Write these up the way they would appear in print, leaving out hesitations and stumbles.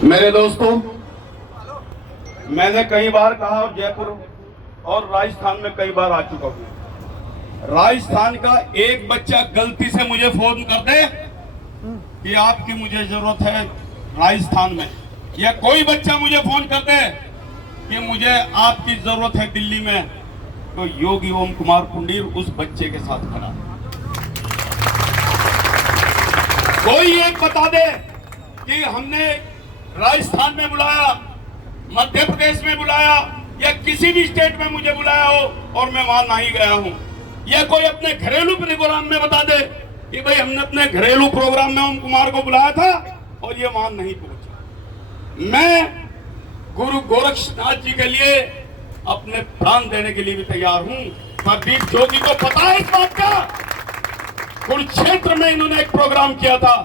मेरे दोस्तों, मैंने कई बार कहा और जयपुर और राजस्थान में कई बार आ चुका हूं। राजस्थान का एक बच्चा गलती से मुझे फोन कर दे कि आपकी मुझे जरूरत है राजस्थान में, या कोई बच्चा मुझे फोन कर दे कि मुझे आपकी जरूरत है दिल्ली में, तो योगी ओम कुमार पुंडीर उस बच्चे के साथ खड़ा है। कोई एक बता दे कि हमने राजस्थान में बुलाया, मध्य प्रदेश में बुलाया, या किसी भी स्टेट में मुझे बुलाया हो और मैं वहां नहीं गया हूं, या कोई अपने घरेलू प्रोग्राम में बता दे कि भाई हमने अपने घरेलू प्रोग्राम में ओम कुमार को बुलाया था और ये वहां नहीं पहुंचा। मैं गुरु गोरक्षनाथ जी के लिए अपने प्राण देने के लिए भी तैयार हूं। प्रदीप जोगी को पता है इस बात का। कुरुक्षेत्र में इन्होंने एक प्रोग्राम किया था,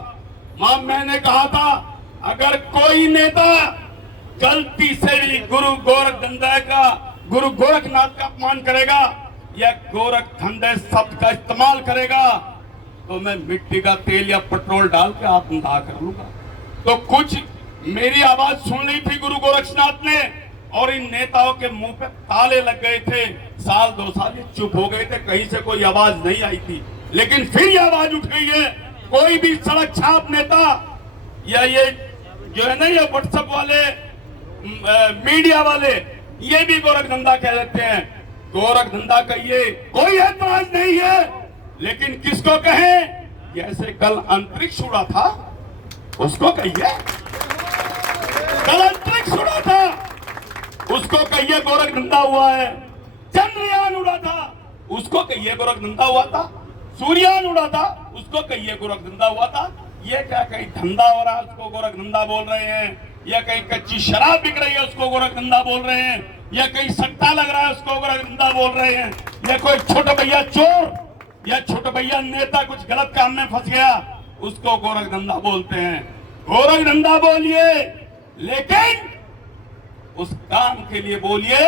वहां मैंने कहा था अगर कोई नेता गलती से भी गुरु गोरखनाथ का अपमान करेगा या गोरखधंधे शब्द का इस्तेमाल करेगा तो मैं मिट्टी का तेल या पेट्रोल डाल के आत्मदाह कर लूंगा। तो कुछ मेरी आवाज सुन ली थी गुरु गोरक्षनाथ ने, और इन नेताओं के मुंह पे ताले लग गए थे। साल 2 साल ये चुप हो गए थे, कहीं से कोई आवाज नहीं आई थी, लेकिन फिर ये आवाज उठ गई है। कोई भी सड़क छाप नेता या ये जो है ना, ये व्हाट्सएप वाले मीडिया वाले, ये भी गोरखधंधा कह देते हैं। गोरखधंधा कहिए, कोई ऐतराज नहीं है, लेकिन किसको कहें? जैसे कल अंतरिक्ष उड़ा था उसको कहिए, कल अंतरिक्ष उड़ा था उसको कहिए गोरखधंधा हुआ है। चंद्रयान उड़ा था उसको कहिए गोरखधंधा हुआ था। सूर्ययान उड़ा था उसको कहिए गोरखधंधा हुआ था। ये क्या कहीं धंधा हो रहा है उसको गोरखधंधा बोल रहे हैं, या कहीं कच्ची शराब बिक रही है उसको गोरखधंधा बोल रहे हैं, या कहीं सट्टा लग रहा है उसको गोरखधंधा बोल रहे हैं, या कोई छोटा भैया चोर या छोटा भैया नेता कुछ गलत काम में फंस गया उसको गोरखधंधा बोलते हैं। गोरखधंधा बोलिए, लेकिन उस काम के लिए बोलिए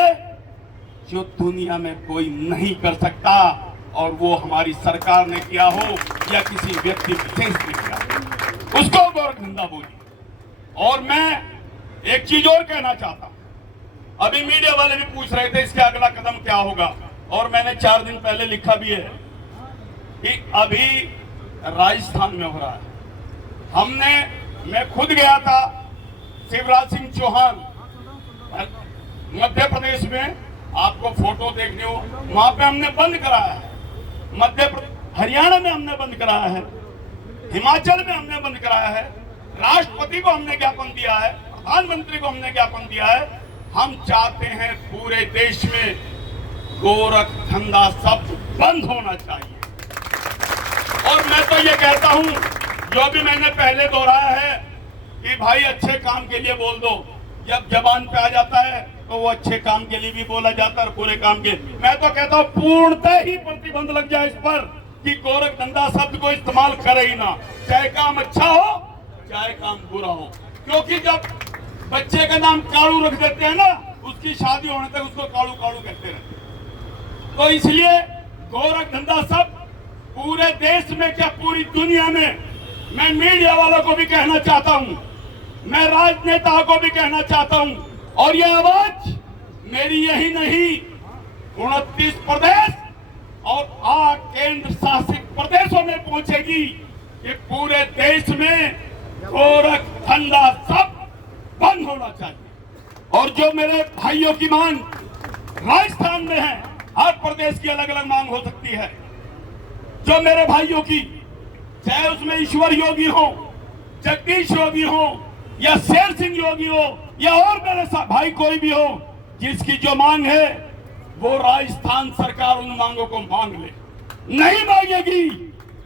जो दुनिया में कोई नहीं कर सकता, और वो हमारी सरकार ने किया हो या किसी व्यक्ति विशेष ने किया हो, उसको गोरखधंधा बोलिए। और मैं एक चीज और कहना चाहता हूं, अभी मीडिया वाले भी पूछ रहे थे इसके अगला कदम क्या होगा, और मैंने 4 दिन पहले लिखा भी है कि अभी राजस्थान में हो रहा है। मैं खुद गया था शिवराज सिंह चौहान मध्य प्रदेश में, आपको फोटो देखने हो, वहां पे हमने बंद कराया है। हरियाणा में हमने बंद कराया है, हिमाचल में हमने बंद कराया है, राष्ट्रपति को हमने ज्ञापन दिया है, प्रधानमंत्री को हमने ज्ञापन दिया है। हम चाहते हैं पूरे देश में गोरखधंधा शब्द बंद होना चाहिए। और मैं तो ये कहता हूं, जो भी मैंने पहले दोहराया है कि भाई अच्छे काम के लिए बोल दो, जब जबान पे आ जाता है तो वो अच्छे काम के लिए भी बोला जाता है और बुरे काम के। मैं तो कहता हूं पूर्णतः ही प्रतिबंध लग जाए इस पर कि गोरखधंधा शब्द को इस्तेमाल करे ही ना, चाहे काम अच्छा हो चाहे काम बुरा हो। क्योंकि जब बच्चे का नाम कालू रख देते हैं ना, उसकी शादी होने तक उसको कालू कालू कहते रहते। तो इसलिए गोरखधंधा शब्द पूरे देश में क्या पूरी दुनिया में, मैं मीडिया वालों को भी कहना चाहता हूं, मैं राजनेताओं को भी कहना चाहता हूं, और यह आवाज मेरी यही नहीं, 29 प्रदेश और 8 केंद्र शासित प्रदेशों में पहुंचेगी कि पूरे देश में गोरखधंधा सब बंद होना चाहिए। और जो मेरे भाइयों की मांग राजस्थान में है, हर प्रदेश की अलग अलग मांग हो सकती है, जो मेरे भाइयों की, चाहे उसमें ईश्वर योगी हो, जगदीश योगी हो, या शेर सिंह योगी हो, या और मेरे भाई कोई भी हो, जिसकी जो मांग है वो राजस्थान सरकार उन मांगों को मांग ले। नहीं मांगेगी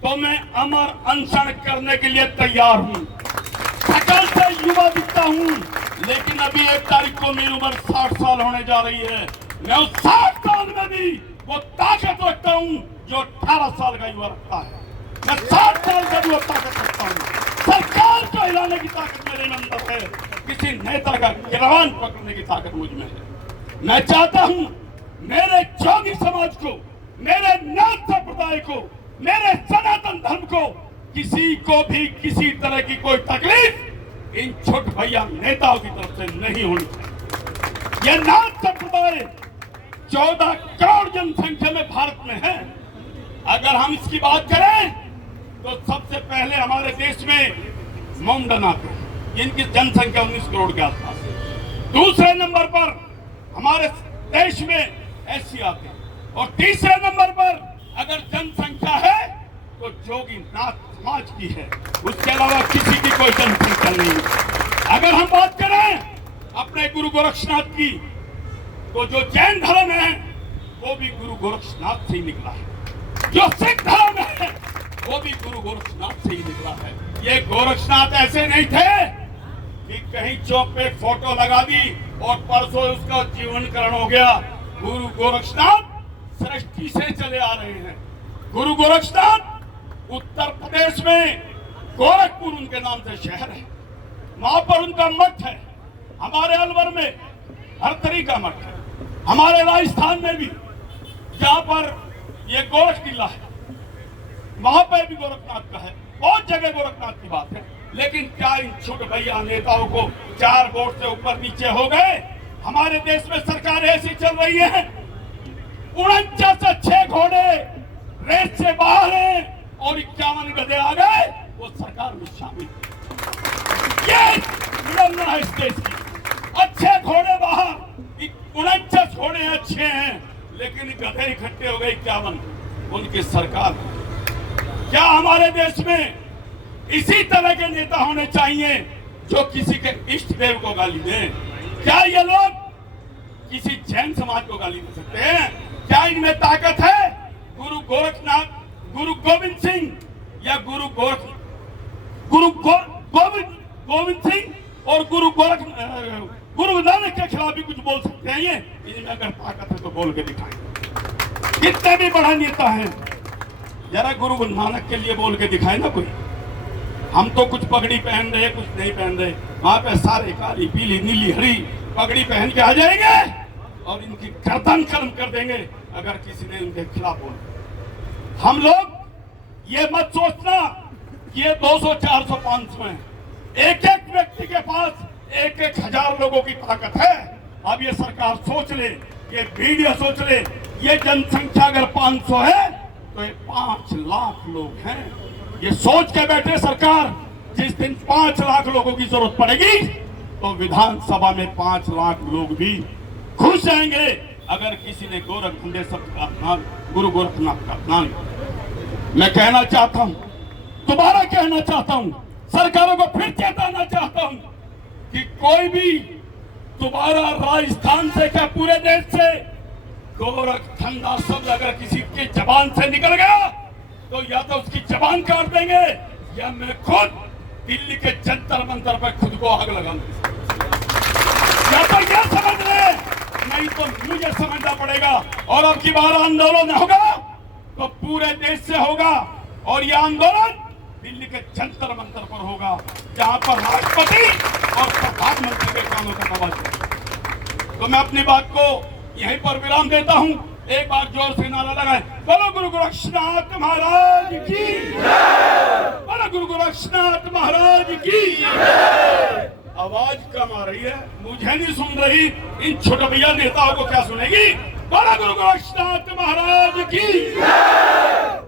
तो मैं अमर अनशन करने के लिए तैयार हूं। सकल से युवा दिखता हूं, लेकिन अभी 1 तारीख को मेरी उम्र 60 साल होने जा रही है। मैं उस 60 साल में भी वो ताकत रखता हूं जो 18 साल का युवा रखता है। मैं 60 साल का भी वो ताकत रखता हूं। सरकार को हिलाने की ताकत मेरे अंदर है, किसी नेता का गिरवान पकड़ने की ताकत मुझ में है। मैं चाहता हूं मेरे जोगी समाज को, मेरे नाथ संप्रदाय को, मेरे सनातन धर्म को किसी को भी किसी तरह की कोई तकलीफ इन छोटे भैया नेताओं की तरफ से नहीं होनी चाहिए। यह नाथ संप्रदाय 14 करोड़ जनसंख्या में भारत में है। अगर हम इसकी बात करें तो सबसे पहले हमारे देश में मोमडन आते हैं, जिनकी जनसंख्या 19 करोड़ के आसपास है। दूसरे नंबर पर हमारे देश में एससी आते हैं और तीसरे नंबर पर अगर जनसंख्या है तो जोगी नाथ समाज की है, उसके अलावा किसी की कोई जनसंख्या नहीं है। अगर हम बात करें अपने गुरु गोरक्षनाथ की, तो जो जैन धर्म है वो भी गुरु गोरक्षनाथ से ही निकला है, जो सिख धर्म है वो भी गुरु गोरक्षनाथ से ही निकला है। ये गोरक्षनाथ ऐसे नहीं थे कि कहीं चौक पे फोटो लगा दी और परसों उसका जीवनकरण हो गया। गुरु गोरक्षनाथ सृष्टि से चले आ रहे हैं। गुरु गोरक्षनाथ उत्तर प्रदेश में गोरखपुर उनके नाम से शहर है, वहां पर उनका मठ है। हमारे अलवर में हरतरी का मठ है, हमारे राजस्थान में भी जहां पर ये गोरख किला है वहां पर भी गोरखनाथ का है। बहुत जगह गोरखनाथ की बात है, लेकिन क्या इन छोटे भैया नेताओं को 4 वोट से ऊपर नीचे हो गए? हमारे देश में सरकार ऐसी चल रही है, 49 से 6 घोड़े रेस से बाहर हैं और 51 गधे आ गए, वो सरकार में शामिल। ये विडंबना है इस देश की। अच्छे घोड़े बाहर, 49 घोड़े अच्छे हैं, लेकिन गधे इकट्ठे हो गए 51, उनकी सरकार। क्या हमारे देश में इसी तरह के नेता होने चाहिए जो किसी के इष्ट देव को गाली दें? क्या ये लोग किसी जैन समाज को गाली दे सकते हैं? क्या इनमें ताकत है? गुरु गोरखनाथ, गुरु गोविंद सिंह या गुरु गोविंद सिंह और गुरु नानक के खिलाफ भी कुछ बोल सकते हैं। ये इनमें अगर ताकत है तो बोल के दिखाएं। कितने भी बड़ा नेता है, जरा गुरु नानक के लिए बोल के दिखाए ना कोई। हम तो कुछ पगड़ी पहन रहे, कुछ नहीं पहन रहे, वहां पे सारे काली पीली नीली हरी पगड़ी पहन के आ जाएंगे और इनकी गर्दन कर्म कर देंगे अगर किसी ने उनके खिलाफ बोला। हम लोग ये मत सोचना कि ये 200, 400, 500 है। एक एक व्यक्ति के पास 1-1 हजार लोगों की ताकत है। अब ये सरकार सोच ले, ये मीडिया सोच ले, ये जनसंख्या अगर 500 है तो ये 5 लाख लोग हैं। ये सोच के बैठे सरकार, जिस दिन 5 लाख लोगों की जरूरत पड़ेगी तो विधानसभा में 5 लाख लोग भी घुस जाएंगे अगर किसी ने गोरखपुंडे शब्द का अपमान, गुरु गोरखनाथ का अपमान। मैं कहना चाहता हूं, दोबारा कहना चाहता हूं, सरकारों को फिर चेताना चाहता हूं कि कोई भी दोबारा राजस्थान से क्या पूरे देश से गोरख ठंडा शब्द अगर किसी की जबान से निकल गया तो या तो उसकी जबान काट देंगे या मैं खुद दिल्ली के जंतर मंतर पर खुद को आग लगाऊंगा। या तो यह समझ ले, नहीं तो मुझे समझना पड़ेगा। और अब की बार आंदोलन होगा तो पूरे देश से होगा और यह आंदोलन दिल्ली के जंतर मंतर पर होगा, जहां पर राष्ट्रपति और प्रधानमंत्री के कानों का आवाज। तो मैं अपनी बात को यहीं पर विराम देता हूं। एक बार जोर से नारा लगाए, बोलो गुरु गोरक्षनाथ महाराज की जय, बोलो गुरु गोरक्षनाथ महाराज की जय। आवाज कम आ रही है, मुझे नहीं सुन रही, इन छोटे भैया नेताओं को क्या सुनेगी? बोलो गुरु गोरक्षनाथ महाराज की जय।